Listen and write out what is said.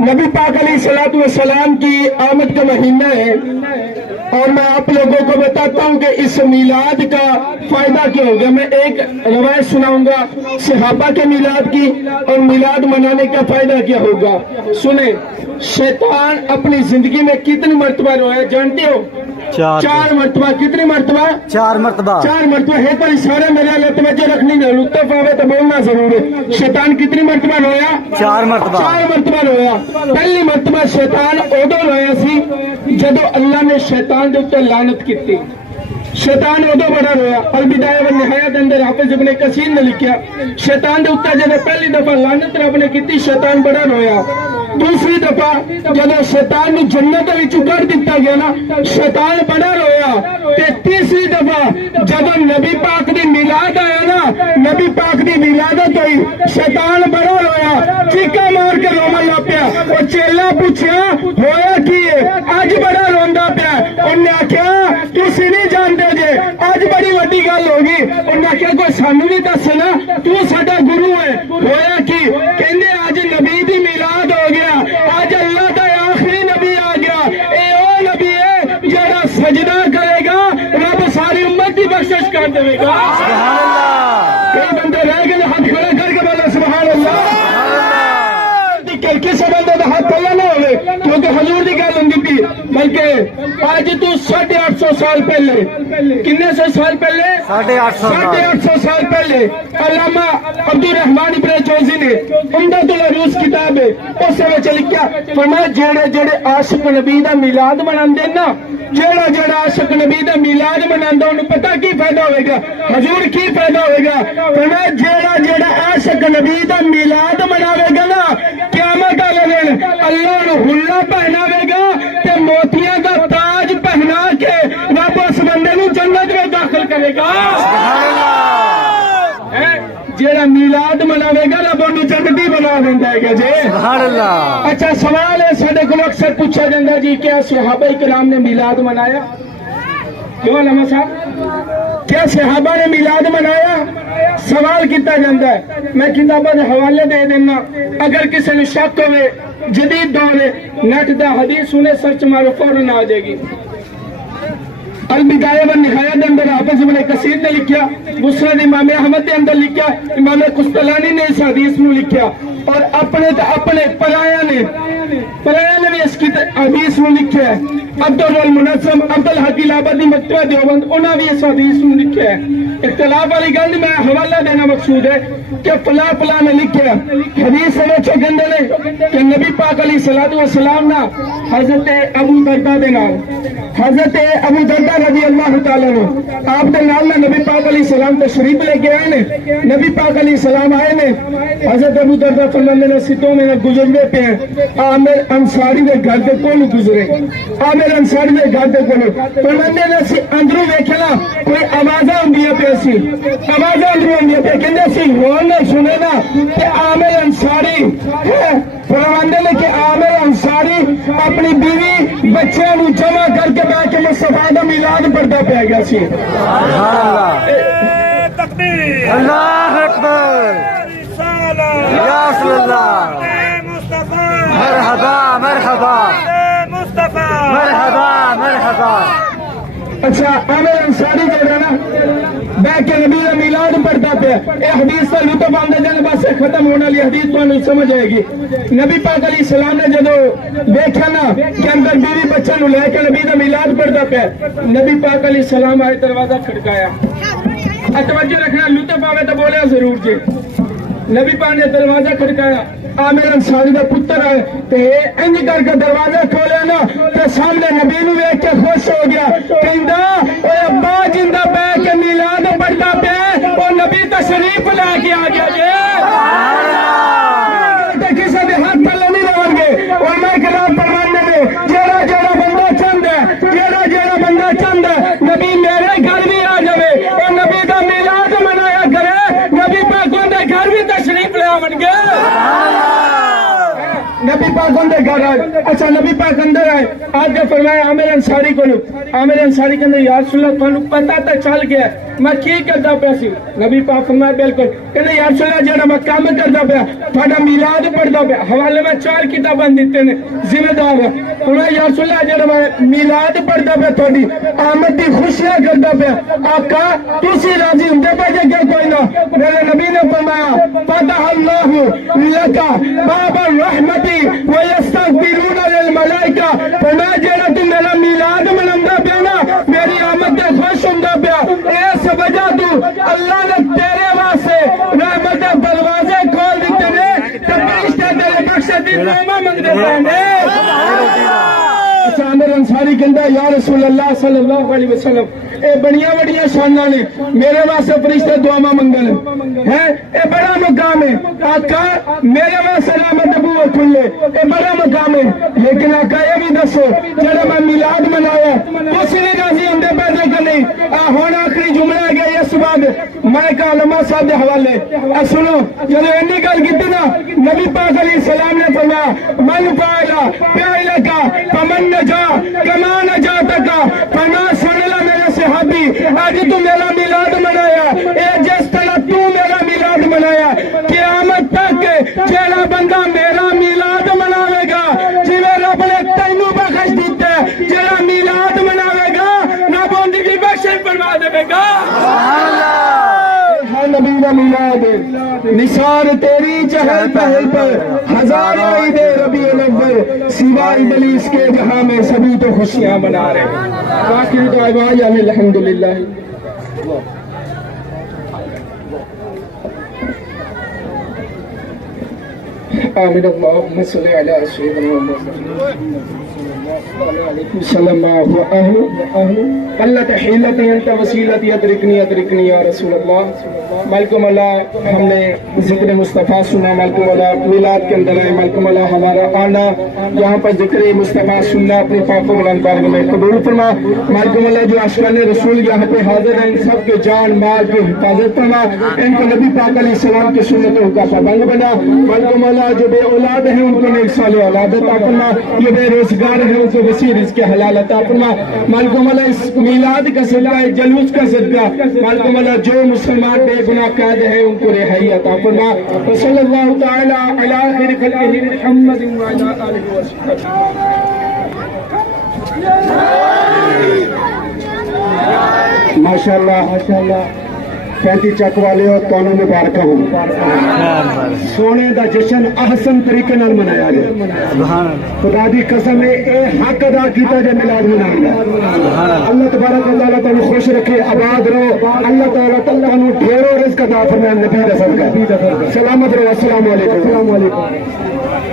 نبی پاک علیہ الصلوۃ والسلام کی آمد کا مہینہ ہے اور میں آپ لوگوں کو بتاتا ہوں کہ اس میلاد کا فائدہ کیا ہوگا. میں ایک روایت سناؤں گا صحابہ کے میلاد کی اور میلاد منانے کا فائدہ کیا ہوگا. سنیں, شیطان اپنی زندگی میں کتنی مرتبہ رویا جانتے ہو؟ 4 مرتبہ. کتنی مرتبہ؟ 4 مرتبہ. 4 مرتبہ ہے پر اشارے میرے اللہ توجہ رکھنی نہیں, لطف آوے تو بولنا ضرور ہے. شیطان کتنی مرتبہ رویا؟ 4 مرتبہ. 4 مرتبہ رویا. پہلی مرتبہ شیطان ادو رویا سی جدو اللہ نے شیطان دے اوپر لعنت کیتی. شیطان ادو بڑا رویا. البدایہ والنہایہ دے اندر حافظ ابن کثیر نے لکھیا شیطان دے اوپر جدو پہلی دفعہ لعنت رب نے کیتی شیطان بڑا رویا. دوسری دفعہ جب شیطان نو جنت وچوں کڈ دتا گیا نا شیطان بڑا رویا. تے تیسری دفعہ جب نبی پاک دی میلاد آیا نا, نبی پاک دی میلادت ہوئی, شیطان بڑا رویا, چیکا مار کے رونا لگ پیا. وہ چیلا پوچھیا ہویا کی اج بڑا روندا پیا. انہیں آخیا تسی نہیں جانتے جے اج بڑی وڈی گل ہوگی. انہیں آخیا کوئی سانو بھی دس نا, تو ساڈا گرو ہے. ہویا کی کہندے اج نبی دی میلاد ہو گیا, آج اللہ کا آخری نبی آ گیا. اے او نبی ہے جڑا سجدہ کرے گا رب ساری امت کی بخشش کر دے گا. کئی بندے رہ گئے ہاتھ کھڑے کر کے بولے سبحان اللہ. کسی بندے کا ہاتھ تھلے نہ ہوئے کیونکہ حضور کی گل ہوں تھی, بلکہ آج تو 850 سال پہلے, کنے سو سال پہلے, 850 سال پہلے علامہ عبد الرحمان ابن جوزی نے عمدۃ العروض کتاب ہے اس میں لکھا فرمایا جڑے جڑے عاشق نبی دا میلاد مناندے نا, جڑا جڑا عاشق نبی دا میلاد مناندا انہوں پتہ کی فائدہ ہوئے گا, حضور کی فائدہ ہوئے گا. فرمایا جڑا جڑا عاشق نبی دا میلاد مناوے گا نا قیامت والے دن اللہ نو حلہ پہناوے گا تے موتیاں دا تاج پہنا کے رب اس بندے نو جنت میں داخل کرے گا. جیڑا میلاد مناوے گا رب انہوں جنتی بنا دیندا ہے جی. سبحان اللہ. اچھا سوال ہے ساڈے کول اکثر پوچھا جاندا جی کیا صحابہ کرام نے میلاد منایا؟ کیوں علامہ صاحب کیا صحابہ نے میلاد منایا؟ سوال کیتا جاندا ہے. میں کتاباں دے حوالے دے دینا, اگر کسی نے شک ہوئے جدید دور نیٹ دا حدیث سنے سرچ مارو فوراً آ جائے گی. البدایہ والنہایہ دے اندر حافظ ابن کثیر نے لکھیا, مسند امام احمد دے اندر لکھیا, امام قسطلانی نے اس حدیث نو لکھیا اور اپنے پرایا نے بھی اس کی حدیث نو لکھیا ہے. عبد المنظم عبد الحق الابادی مکتبہ دیوبند انہاں بھی اس حدیث نو لکھیا ہے. اختلاف والی گل میں حوالہ دینا مقصود ہے کہ فلاں فلاں نے لکھیا حدیث وچ کہندے نے کہ نبی پاک علیہ الصلوۃ والسلام نا حضرت ابو درداء دے نال, حضرت ابو درداء رضی اللہ تعالی عنہ آپ دے نال نبی پاک علیہ السلام تشریف لے کے آئے نے. نبی پاک علیہ السلام آئے نے, حضرت ابو درداء فرماندے نے سیدھوں میں گزرنے پے عامر انصاری دے گھر دے کول گزرے. عامر انصاری دے گھر دے کول فرماندے نے سی اندروں ویکھنا کوئی آوازاں ہوندیاں پئی سی, آوازاں اندروں ہوندیاں پئی. کہندے سی ہون نہ سنے نا کہ عامر انصاری فرماندے نے کہ عامر انصاری اپنی بیوی بچیاں نو جمع کر کے بیٹھ کے مصطفیٰ دا میلاد پڑھدا پیا گیا سی. تکبیر اللہ اکبر یا رسول اللہ مرحبا مرحبا مرحبا مرحبا. اچھا عامر انصاری جو ہے نا بیٹھ کے نبی کا میلاد پڑھتا پیا. یہ حدیث کا لطف آندے جانے بس ختم ہونے والی حدیث تمہیں سمجھ آئے گی. نبی پاک علیہ السلام نے جدو دیکھا نا کہ اندر بیوی بچہ نو لے کے نبی کا میلاد پڑھتا پیا, نبی پاک علیہ السلام آئے دروازہ کھڑکایا. توجہ رکھنا لطف آوے تو بولیا ضرور جی. نبی پاک نے دروازہ کھڑکایا, عامر انصاری دا پتر آئے تے انج کر کے دروازہ کھولیا نا تے سامنے نبی نو ویکھ کے خوش ہو گیا. کہندا اوے ابا جندا بیٹھ کے میلاد پڑھدا پیا او نبی تشریف لے کے آ گیا جی. تے کسے دے ہاتھ تھلے نہیں رہن گے. علماء کرام فرماندے نے جڑا جڑا بندہ چاہندا ہے, جڑا جڑا بندہ چاہندا ہے نبی میرے گھر بھی آ جاوے او نبی دا میلاد منایا کرے, نبی پاک دے گھر بھی تشریف لے آون گے. نبی پاک اندر گھر آئے. اچھا نبی پاک اندر آئے, آج فرمایا عامر انصاری کو, عامر انصاری کے اندر یا رسول اللہ تمہیں پتہ تو چل گیا میں کی کردا پیا سی نبی پاک فرمایا بالکل کہنے یا رسول اللہ جڑا میں کام کردا پیا تھوڑا میلاد پڑھدا پیا حوالے میں 4 کتاباں دتے نے ذمہ دار فرمایا یا رسول اللہ جڑا میں میلاد پڑھدا پیا تھوڑی آمد دی خوشیاں کردا پیا آقا تسی راضی ہوندے پے جے کہ کوئی نہ میرے نبی نے فرمایا فتح اللہ لک باب الرحمت ویستغفرون للملائکہ فرمایا جڑا تو میرا میلاد مناوندا پیا نا میری آمد تے خوش ہوندا پیا اس وجہ تو اللہ نے تیرے واسطے رحمت دے دروازے کھول دیتے نے تے فرشتے تیرے بخش دی دعا منگدے پے نے عامر انصاری کہندا یا رسول اللہ صلی اللہ علیہ وسلم اے بڑیاں بڑیاں شاناں نے میرے واسطے فرشتے دعا منگن ہیں اے بڑا مقام ہے آقا میرے واسطے رحمت دے بوئے کھلے اے بڑا مقام ہے لیکن آقا یہ بھی دسو جڑا میں میلاد منایا اس نے راضی ہوندے پیدا کہ نہیں ہن آخری جملہ ہے گیا اس بعد میں کہ علماء صاحب دے حوالے سنو جب اینی گل کیتی نا نبی پاک علیہ السلام نے فرمایا من فعل فعلک فمن نجا کما نجاتک فنا سن لا میرے صحابی آج تو میرا میلاد منایا اے جس طرح تو میرا میلاد منایا قیامت تک جیڑا بندہ میرا میلاد مناوے گا جویں رب نے تینوں بخش دیتا ہے جیڑا میلاد مناوے گا رب ان دی بخش فرما دے گا نبی کا میلاد نثار تیری چہل پہل پر ہزاروں عید ربیع الاول سوائے ابلیس کے جہاں میں سبھی تو خوشیاں منا رہے باقی دعوائیں الحمدللہ آمین اللہم صلی علی سیدنا محمد صلی اللہ اللہ تحیلتی انت وسیلتی ادرکنی یا رسول اللہ ملکم اللہ ہم نے ذکر مصطفیٰ سنا ملکم اللہ میلاد کے اندر ہے ملکم اللہ ہمارا آنا یہاں پر ذکر مصطفیٰ سننا اپنی پاک و بلند بارگاہ میں قبول فرما ملکم اللہ جو عاشقان رسول یہاں پہ حاضر ہیں ان سب کے جان مال کی حفاظت فرما ان کو نبی پاک علیہ السلام کی سنتوں کا پابند بنا ملکم اللہ جو بے اولاد ہیں ان کو نیک صالح اولاد عطا فرما جو بے روزگار ہیں ان کو وسیع رزق حلال عطا فرما ملکم اللہ اس میلاد کا صدقہ جلوس کا صدقہ ملکم اللہ جو مسلمان بے گناہ قید ہیں ان کو رہائی عطا فرما صلی اللہ تعالی علی خیر خلقہ محمد وعلی آلہ وصحبہ ماشاءاللہ 35 چک والے ہو تانوں مبارکہ ہوں سونے دا جشن احسن طریقے نال منایا جائے خدا دی قسم ہے اے حق ادا کیتا جائے میلاد منانا اللہ تبارک و تعالیٰ تانوں خوش رکھے آباد رہو اللہ تعالیٰ تانوں ڈھیروں رزق عطا فرمائے نبی دا صدقہ سلامت رہو السلام علیکم